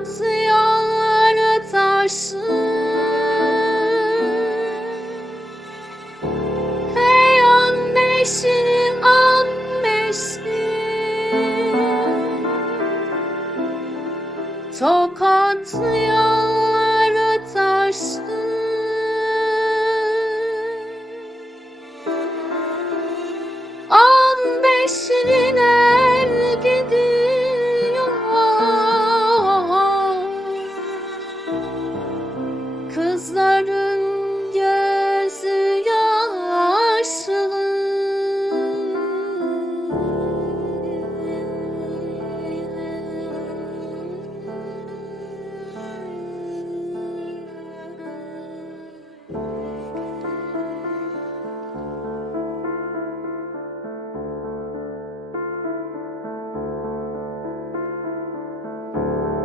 Tokat yar atarsın. Hey on beşi on beşi Tokat yar atarsın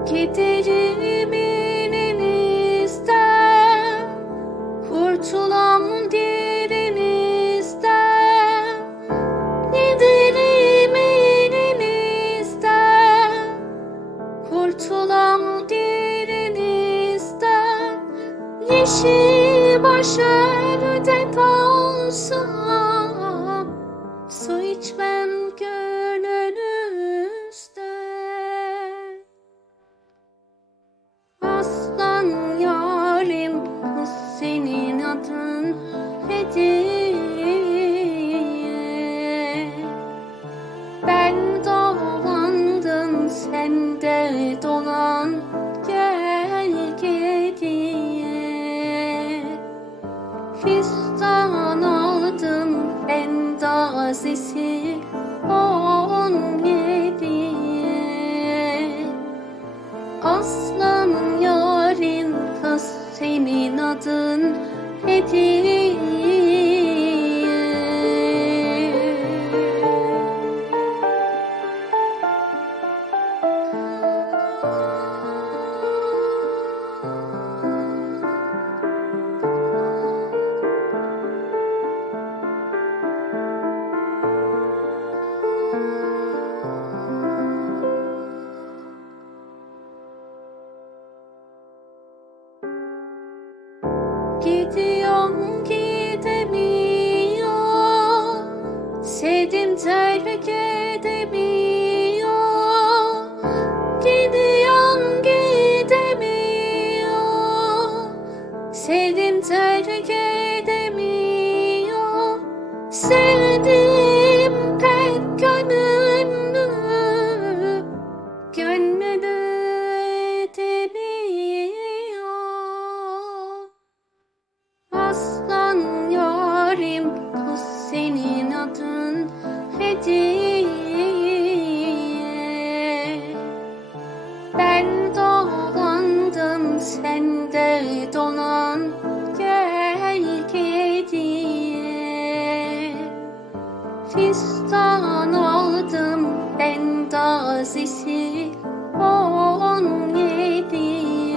Giderim elinizden Kurtulam dilinizden Giderim elinizden Kurtulam dilinizden Yeşil başerde kalsam sen de dolan gel geriye Fistan aldım endazesi on yediye. Aslan yarim kız senin adın hediye edemiyor. Gidemiyor. Sevdim terk edemiyor. Sevdim Fistan aldım ben dazisi on yediye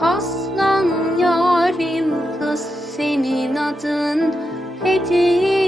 Aslan yarim kız senin adın hediye